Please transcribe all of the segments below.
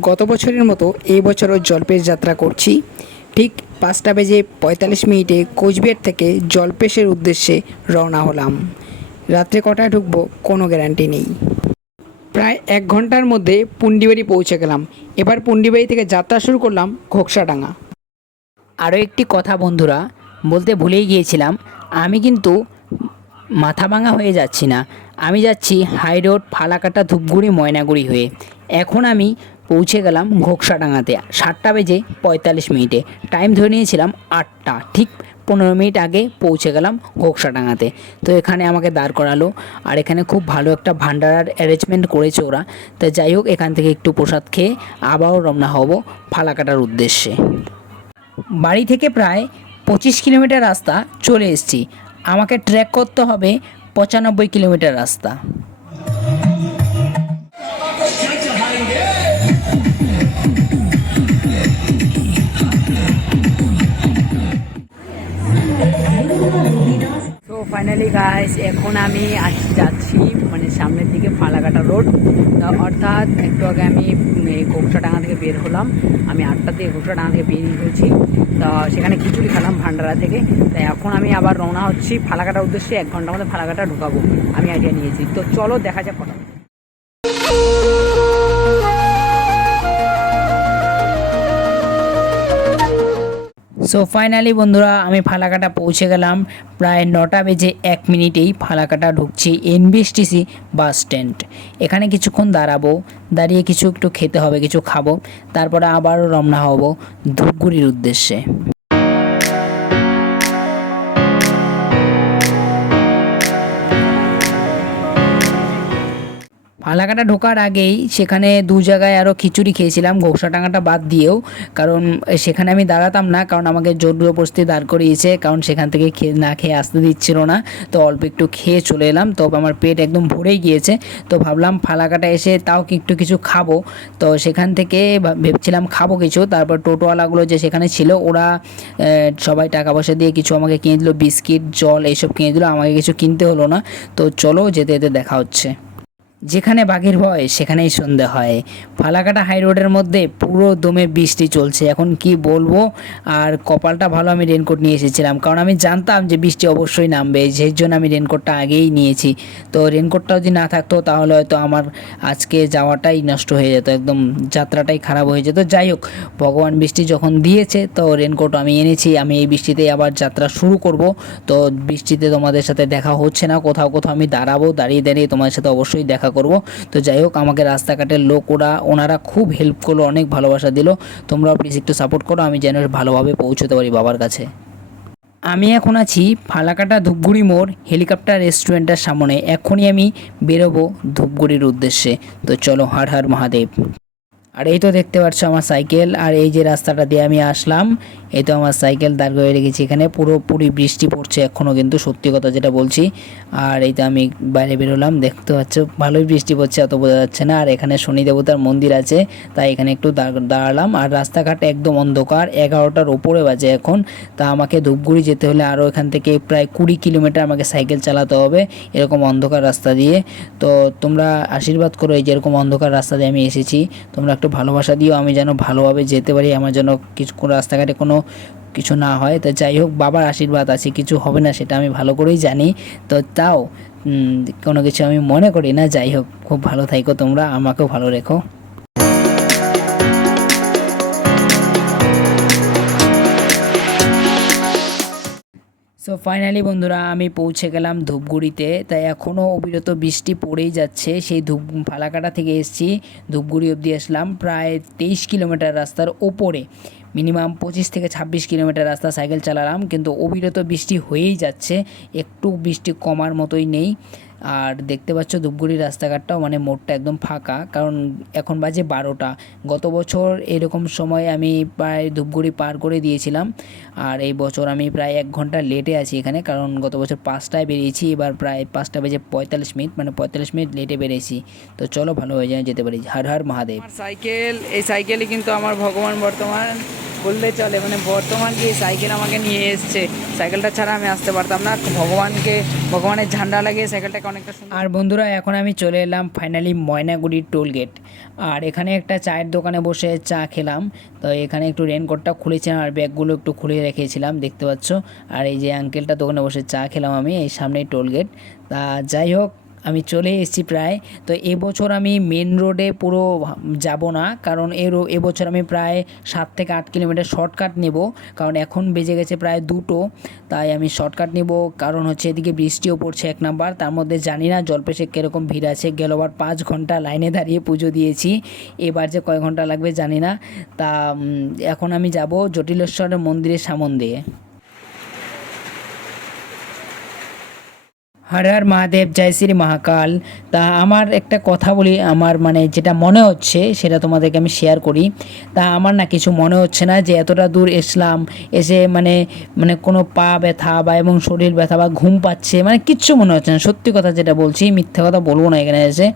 গত বছরের মতো এই বছরও জলপেশ যাত্রা করছি। ঠিক পাঁচটা বেজে পঁয়তাল্লিশ মিনিটে কোচবিহার থেকে জলপেশের উদ্দেশ্যে রওনা হলাম। রাত্রে কটায় ঢুকবো কোনো গ্যারান্টি নেই। প্রায় এক ঘণ্টার মধ্যে পুন্ডিবাড়ি পৌঁছে গেলাম। এবার পুন্ডিবাড়ি থেকে যাত্রা শুরু করলাম ঘোকসাডাঙ্গা। আরও একটি কথা বন্ধুরা, বলতে ভুলেই গিয়েছিলাম, আমি কিন্তু মাথা ভাঙা হয়ে যাচ্ছি না। আমি যাচ্ছি হাই রোড ফালাকাটা, ধূপগুড়ি, ময়নাগুড়ি হয়ে। এখন আমি পৌঁছে গেলাম ঘোকসাডাঙ্গাতে। সাতটা বেজে পঁয়তাল্লিশ মিনিটে। টাইম ধরে নিয়েছিলাম আটটা। ঠিক পনেরো মিনিট আগে পৌঁছে গেলাম ঘোকসাডাঙ্গাতে। তো এখানে আমাকে দাঁড় করালো। আর এখানে খুব ভালো একটা ভান্ডারার অ্যারেঞ্জমেন্ট করেছে ওরা। তো যাই হোক, এখান থেকে একটু প্রসাদ খেয়ে আবারও রওনা হব ফালাকাটার উদ্দেশ্যে। বাড়ি থেকে প্রায় পঁচিশ কিলোমিটার রাস্তা চলে এসেছি। আমাকে ট্র্যাক করতে হবে পঁচানব্বই কিলোমিটার রাস্তা। গাইস এখন আমি আজ যাচ্ছি মানে সামনের দিকে ফালাকাটা রোড। অর্থাৎ একটু আগে আমি কোকসাডাঙ্গা থেকে বের হলাম। আমি আটটা থেকে কোকসাডাঙ্গা থেকে বেরিয়ে হয়েছি তো সেখানে খিচুড়ি খেলাম ভান্ডারা থেকে। তাই এখন আমি আবার রওনা হচ্ছি ফালাকাটার উদ্দেশ্যে। এক ঘণ্টার মধ্যে ফালাকাটা ঢুকাবো। আমি আইডিয়া নিয়েছি। তো চলো দেখা যাক কথা সো ফাইনালি বন্ধুরা, আমি ফালাকাটা পৌঁছে গেলাম। প্রায় নটা বেজে এক মিনিটেই ফালাকাটা ঢুকছি এনবিএসটিসি বাস স্ট্যান্ড। এখানে কিছুক্ষণ দাঁড়াবো, দাঁড়িয়ে কিছু একটু খেতে হবে, কিছু খাব, তারপরে আবারও রমনা হব ধূপগুড়ির উদ্দেশ্যে। ফালাকাটা ঢোকার আগেই সেখানে দু জায়গায় আরও খিচুড়ি খেয়েছিলাম ঘোষাটাঙ্গাটা বাদ দিয়েও। কারণ সেখানে আমি দাঁড়াতাম না, কারণ আমাকে জোর জবরদস্তি দাঁড় করিয়েছে, কারণ সেখান থেকে খেয়ে, না খেয়ে আসতে দিচ্ছিল না। তো অল্প একটু খেয়ে চলে এলাম, তো আমার পেট একদম ভরেই গিয়েছে। তো ভাবলাম ফালাকাটা এসে তাও একটু কিছু খাব। তো সেখান থেকে ভেবেছিলাম খাব কিছু। তারপর টোটোওয়ালাগুলো যে সেখানে ছিল, ওরা সবাই টাকা পয়সা দিয়ে কিছু আমাকে কিনে দিল, বিস্কিট, জল, এইসব কিনে দিল, আমাকে কিছু কিনতে হলো না। তো চলো যেতে যেতে দেখা হচ্ছে। যেখানে বাঘের ভয়, সেখানেই সন্ধে হয়। ফালাকাটা হাই রোডের মধ্যে পুরো দমে বৃষ্টি চলছে। এখন কি বলব? আর কপালটা ভালো আমি রেনকোট নিয়ে এসেছিলাম। কারণ আমি জানতাম যে বৃষ্টি অবশ্যই নামবে, সেই জন্য আমি রেনকোটটা আগেই নিয়েছি। তো রেনকোটটা যদি না থাকতো, তাহলে হয়তো আমার আজকে যাওয়াটাই নষ্ট হয়ে যেত, একদম যাত্রাটাই খারাপ হয়ে যেত। যাই হোক, ভগবান বৃষ্টি যখন দিয়েছে, তো রেনকোট আমি এনেছি। আমি এই বৃষ্টিতেই আবার যাত্রা শুরু করব। তো বৃষ্টিতে তোমাদের সাথে দেখা হচ্ছে না। কোথাও কোথাও আমি দাঁড়াবো, দাঁড়িয়ে দাঁড়িয়ে তোমাদের সাথে অবশ্যই দেখা করব। তো যাই হোক, আমাকে রাস্তাঘাটের লোক ওরা, ওনারা খুব হেল্প করল, অনেক ভালোবাসা দিল। তোমরাও প্লিজ একটু সাপোর্ট করো, আমি যেন ভালোভাবে পৌঁছতে পারি বাবার কাছে। আমি এখন আছি ফালাকাটা ধূপগুড়ি মোড় হেলিকপ্টার রেস্টুরেন্টের সামনে। এখনই আমি বেরোবো ধূপগুড়ির উদ্দেশ্যে। তো চলো, হার হার মহাদেব। আর এই তো দেখতে পাচ্ছ আমার সাইকেল, আর এই যে রাস্তাটা দিয়ে আমি আসলাম, এই তো আমার সাইকেল দাঁড় করে রেখেছি এখানে। পুরোপুরি বৃষ্টি পড়ছে এখনও কিন্তু, সত্যি কথা যেটা বলছি। আর এই তো আমি বাইরে বেরোলাম, দেখতে পাচ্ছ, ভালোই বৃষ্টি পড়ছে, অত বোঝা যাচ্ছে না। আর এখানে শনি দেবতার মন্দির আছে, তাই এখানে একটু দাঁড়- দাঁড়ালাম। আর রাস্তাঘাট একদম অন্ধকার, এগারোটার ওপরে বাজে এখন। তা আমাকে ধূপগুড়ি যেতে হলে আরও এখান থেকে প্রায় কুড়ি কিলোমিটার আমাকে সাইকেল চালাতে হবে, এরকম অন্ধকার রাস্তা দিয়ে। তো তোমরা আশীর্বাদ করো, এই যে এরকম অন্ধকার রাস্তা দিয়ে আমি এসেছি। তোমরা একটু ভালোবাসা দিও, আমি যেন ভালোভাবে যেতে পারি, আমার যেন কিছু কোনো রাস্তাঘাটে কোনো কিছু না হয়। তো যাই হোক, বাবার আশীর্বাদ আছে, কিছু হবে না, সেটা আমি ভালো করেই জানি। তো তাও কোনো কিছু আমি মনে করি না, যাই হোক, খুব ভালো থাইকো তোমরা, আমাকেও ভালো রেখো। সো ফাইনালি বন্ধুরা, আমি পৌঁছে গেলাম ধূপগুড়িতে। তাই এখনও অবিরত বৃষ্টি পড়েই যাচ্ছে। সেই ধূপ, ফালাকাটা থেকে এসেছি। ধূপগুড়ি অবধি আসলাম প্রায় তেইশ কিলোমিটার রাস্তার ওপরে। মিনিমাম পঁচিশ থেকে ছাব্বিশ কিলোমিটার রাস্তা সাইকেল চালালাম, কিন্তু অবিরত বৃষ্টি হয়েই যাচ্ছে। একটু বৃষ্টি কমার মতোই নেই। আর দেখতে পাচ্ছ ধূপগুড়ির রাস্তাঘাটটাও মানে মোড়টা একদম ফাঁকা। কারণ এখন বাজে বারোটা। গত বছর এরকম সময় আমি প্রায় ধূপগুড়ি পার করে দিয়েছিলাম। আর এই বছর আমি প্রায় এক ঘণ্টা লেটে আছি এখানে। কারণ গত বছর পাঁচটায় বেরিয়েছি, এবার প্রায় পাঁচটা বেজে পঁয়তাল্লিশ মিনিট। মানে পঁয়তাল্লিশ মিনিট লেটে বেরিয়েছি। তো চলো ভালো হয়ে যায়, যেতে পারি। হর হর মহাদেব। সাইকেল, এই সাইকেলই কিন্তু আমার ভগবান বর্তমান। বললে চলে মানে বর্তমান কি সাইকেল আমাকে নিয়ে এসছে, সাইকেলটা ছাড়া আমি আসতে পারতাম না। ভগবানকে, ভগবানের ঝান্ডা লাগিয়ে সাইকেলটাকে অনেকটা আর বন্ধুরা, এখন আমি চলে এলাম ফাইনালি ময়নাগুড়ির টোল গেট আর এখানে একটা চায়ের দোকানে বসে চা খেলাম। তো এখানে একটু রেনকোটটা খুলেছিলাম আর ব্যাগগুলো একটু খুলে রেখেছিলাম, দেখতে পাচ্ছ। আর এই যে আঙ্কেলটা দোকানে বসে চা খেলাম আমি এই সামনেই টোল গেট তা যাই হোক আমি চলে এসেছি প্রায়। তো এবছর আমি মেন রোডে পুরো যাব না, কারণ এর এবছর আমি প্রায় সাত থেকে আট কিলোমিটার শর্টকাট নেব, কারণ এখন বেজে গেছে প্রায় দুটো। তাই আমি শর্টকাট নেব, কারণ হচ্ছে এদিকে বৃষ্টিও পড়ছে এক নাম্বার। তার মধ্যে জানি না জলপেশে কীরকম ভিড় আছে গেলবার পাঁচ ঘণ্টা লাইনে দাঁড়িয়ে পুজো দিয়েছি। এবার যে কয় ঘণ্টা লাগবে জানি না। তা এখন আমি যাব জটিলেশ্বরের মন্দিরের সামন দিয়ে। হর হর মহাদেব, জয় শ্রী মহাকাল। তা আমার একটা কথা বলি, আমার মানে যেটা মনে হচ্ছে, সেটা তোমাদেরকে আমি শেয়ার করি। তা আমার না কিছু মনে হচ্ছে না যে এতটা দূর এসলাম, এসে মানে মানে কোনো পা ব্যথা বা এবং শরীর ব্যথা বা ঘুম পাচ্ছে মানে কিচ্ছু মনে হচ্ছে না। সত্যি কথা যেটা বলছি, মিথ্যে কথা বলব না এখানে এসে।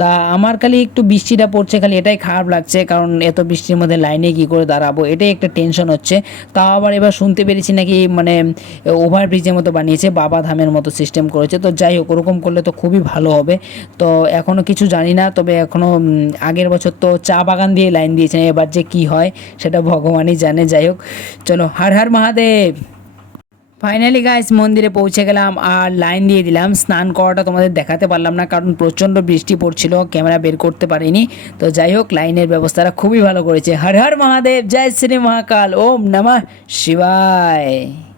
তা আমার খালি একটু বৃষ্টিটা পড়ছে, খালি এটাই খারাপ লাগছে, কারণ এত বৃষ্টির মধ্যে লাইনে কী করে দাঁড়াবো, এটাই একটা টেনশন হচ্ছে। তাও আবার এবার শুনতে পেরেছি নাকি মানে ওভার ব্রিজের মতো বানিয়েছে, বাবা ধামের মতো সিস্টেম করেছে। তো যাই হোক, ওরকম করলে তো খুবই ভালো হবে। তো এখনও কিছু জানি না, তবে এখনও আগের বছর তো চা বাগান দিয়ে লাইন দিয়েছেন, এবার যে কি হয় সেটা ভগবানই জানে। যাই হোক, চলো, হর হর মহাদেব। ফাইনালি গাইস মন্দিরে পৌঁছে গেলাম, আর লাইন দিয়ে দিলাম। স্নান করাটা তোমাদের দেখাতে পারলাম না, কারণ প্রচণ্ড বৃষ্টি পড়ছিল, ক্যামেরা বের করতে পারিনি। তো যাই হোক, লাইনের ব্যবস্থাটা খুবই ভালো করেছে। হর হর মহাদেব, জয় শ্রী মহাকাল, ওম নমঃ শিবায়।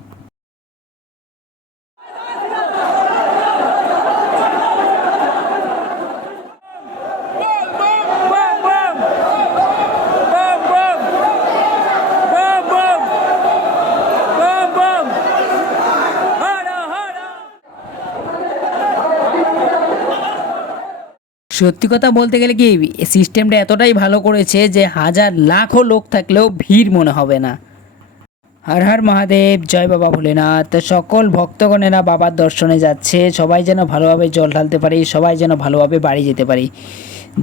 সত্যি কথা বলতে গেলে কি সিস্টেমটা এতটাই ভালো করেছে যে হাজার লাখও লোক থাকলেও ভিড় মনে হবে না। হর হর মহাদেব, জয় বাবা ভোলেনাথ। সকল ভক্তগণেরা বাবার দর্শনে যাচ্ছে, সবাই যেন ভালোভাবে জল ঢালতে পারি, সবাই যেন ভালোভাবে বাড়ি যেতে পারি।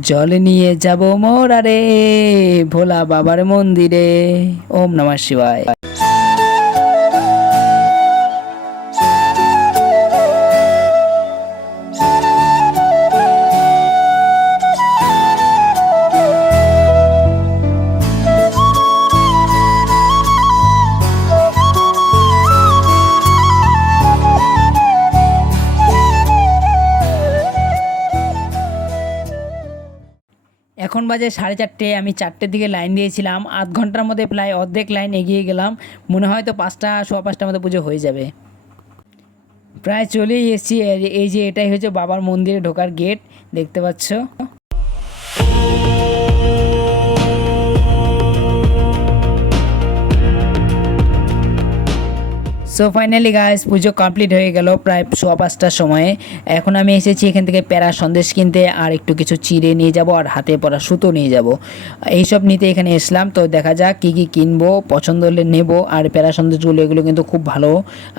জল নিয়ে যাব মোরারে, ভোলা বাবার মন্দিরে। ওম নমঃ শিবায়। এখন বাজে সাড়ে চারটে, আমি চারটের দিকে লাইন দিয়েছিলাম। আধ ঘণ্টার মধ্যে প্রায় অর্ধেক লাইন এগিয়ে গেলাম। মনে হয় তো পাঁচটা, সোয়া পাঁচটার মধ্যে পুজো হয়ে যাবে। প্রায় চলেই এসেছি। এই- যে এটাই হচ্ছে বাবার মন্দিরে ঢোকার গেট দেখতে পাচ্ছ? সো ফাইনালি গাইস পুজো কমপ্লিট হয়ে গেল প্রায় সোয়া পাঁচটার সময়ে। এখন আমি এসেছি এখান থেকে প্যারা সন্দেশ কিনতে আর একটু কিছু চিড়ে নিয়ে যাব আর হাতে পরা সুতো নিয়ে যাব। এইসব নিতে এখানে এসলাম, তো দেখা যাক কী কী কিনবো, পছন্দ হলে নেব। আর প্যারা সন্দেশগুলো, এগুলো কিন্তু খুব ভালো।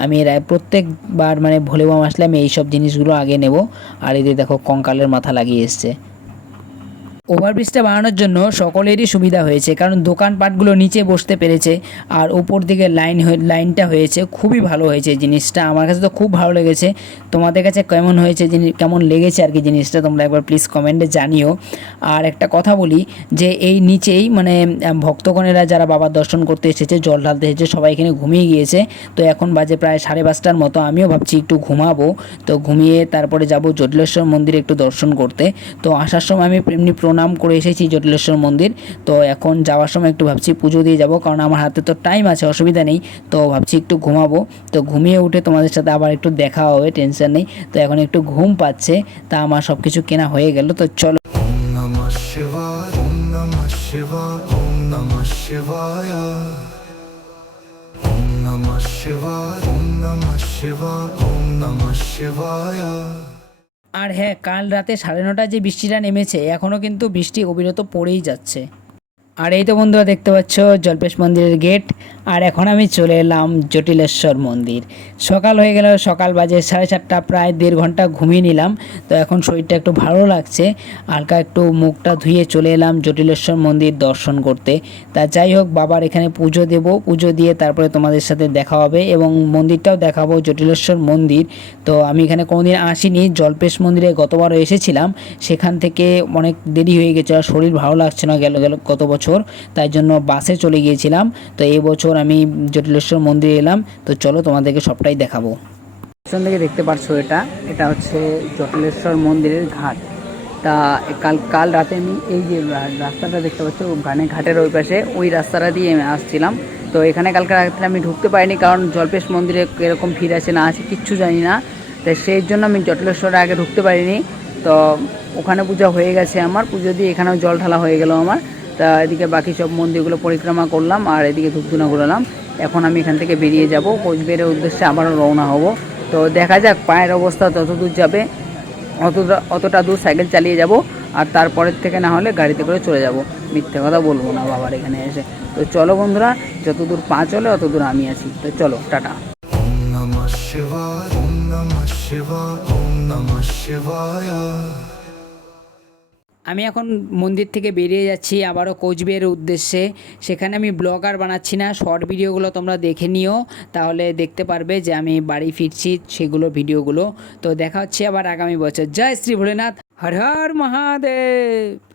আমি এর প্রত্যেকবার মানে ভোলে বাম আসলে আমি এইসব জিনিসগুলো আগে নেব। আর এদের দেখো কঙ্কালের মাথা লাগিয়ে এসছে। ওভারব্রিজটা বানানোর জন্য সকলেরই সুবিধা হয়েছে, কারণ দোকানপাটগুলো নিচে বসতে পেরেছে আর উপর দিকে লাইন লাইনটা হয়েছে। খুবই ভালো হয়েছে জিনিসটা, আমার কাছে তো খুব ভালো লেগেছে। তোমাদের কাছে কেমন হয়েছে কেমন লেগেছে আর কি জিনিসটা তোমরা একবার প্লিজ কমেন্টে জানিও। আর একটা কথা বলি যে এই নিচেই মানে ভক্তগণেরা যারা বাবার দর্শন করতে এসেছে, জল ঢালতে এসেছে, সবাই এখানে ঘুমিয়ে গিয়েছে। তো এখন বাজে প্রায় সাড়ে পাঁচটার মতো, আমিও ভাবছি একটু ঘুমাবো। তো ঘুমিয়ে তারপরে যাব জটিলেশ্বর মন্দিরে একটু দর্শন করতে। তো আসার সময় আমি এমনি প্রণাম প্রণাম করে এসেছি জটিলেশ্বর মন্দির। তো এখন যাওয়ার সময় একটু ভাবছি পুজো দিয়ে যাব, কারণ আমার হাতে তো টাইম আছে, অসুবিধা নেই। তো ভাবছি একটু ঘুমাবো। তো ঘুমিয়ে উঠে তোমাদের সাথে আবার একটু দেখা হবে টেনশন নেই। তো এখন একটু ঘুম পাচ্ছে, তা আমার সব কিছু কেনা হয়ে গেল। তো চলো। Namah Shivaya Om Namah Shivaya Om Namah Shivaya আর হ্যাঁ কাল রাতে সাড়ে নটায় যে বৃষ্টিটা নেমেছে, এখনও কিন্তু বৃষ্টি অবিরত পড়েই যাচ্ছে। আর এই তো বন্ধুরা দেখতে পাচ্ছ জল্পেশ মন্দিরের গেট। আর এখন আমি চলে এলাম জটিলেশ্বর মন্দির। সকাল হয়ে গেল, সকাল বাজে সাড়ে চারটা, প্রায় দেড় ঘণ্টা ঘুমিয়ে নিলাম। তো এখন শরীরটা একটু ভালো লাগছে, হালকা একটু মুখটা ধুয়ে চলে এলাম জটিলেশ্বর মন্দির দর্শন করতে। তা যাই হোক, বাবার এখানে পুজো দেব। পুজো দিয়ে তারপরে তোমাদের সাথে দেখা হবে এবং মন্দিরটাও দেখাবো, জটিলেশ্বর মন্দির। তো আমি এখানে কোনোদিন আসিনি, জল্পেশ মন্দিরে গতবারও এসেছিলাম। সেখান থেকে অনেক দেরি হয়ে গেছে, আর শরীর ভালো লাগছে না, গেল গেল, গত বছর তাই জন্য বাসে চলে গিয়েছিলাম। তো এই বছর আমি জটিলেশ্বর মন্দিরে এলাম। তো চলো তোমাদেরকে সবটাই দেখাবো। পেছন থেকে দেখতে পাচ্ছ এটা। এটা হচ্ছে জটিলেশ্বর মন্দিরের ঘাট। তা কাল কাল রাতে আমি এই যে রাস্তাটা দেখতে পাচ্ছ ওখানে ঘাটের ওই পাশে, ওই রাস্তাটা দিয়ে আমি আসছিলাম। তো এখানে কালকে রাত্রে আমি ঢুকতে পারিনি, কারণ জল্পেশ মন্দিরে এরকম ভিড় আছে, না আছে, কিচ্ছু জানি না। তাই সেই জন্য আমি জটিলেশ্বরে আগে ঢুকতে পারিনি। তো ওখানে পূজা হয়ে গেছে আমার। পুজো দিয়ে এখানেও জল ঢালা হয়ে গেল আমার। তা এদিকে বাকি সব মন্দিরগুলো পরিক্রমা করলাম আর এদিকে ধূপধুনা ঘুরালাম। এখন আমি এখান থেকে বেরিয়ে যাব। কোচবিহারের উদ্দেশ্যে আবারও রওনা হব। তো দেখা যাক পায়ের অবস্থা ততদূর যাবে অত অতটা দূর সাইকেল চালিয়ে যাব আর তারপরের থেকে না হলে গাড়িতে করে চলে যাব। মিথ্যে কথা বলব না বাবার এখানে এসে। তো চলো বন্ধুরা, যতদূর পা চলে অতদূর আমি আছি। তো চলো, টাটা। Namah আমি এখন মন্দির থেকে বেরিয়ে যাচ্ছি, আবারও কোচবিহারের উদ্দেশ্যে। সেখানে আমি ব্লগ আর বানাচ্ছি না, শর্ট ভিডিওগুলো তোমরা দেখে নিও। তাহলে দেখতে পারবে যে আমি বাড়ি ফিরছি সেগুলো, ভিডিওগুলো। তো দেখা হচ্ছে আবার আগামী বছর। জয় শ্রী ভোলেনাথ। হর হর মহাদেব।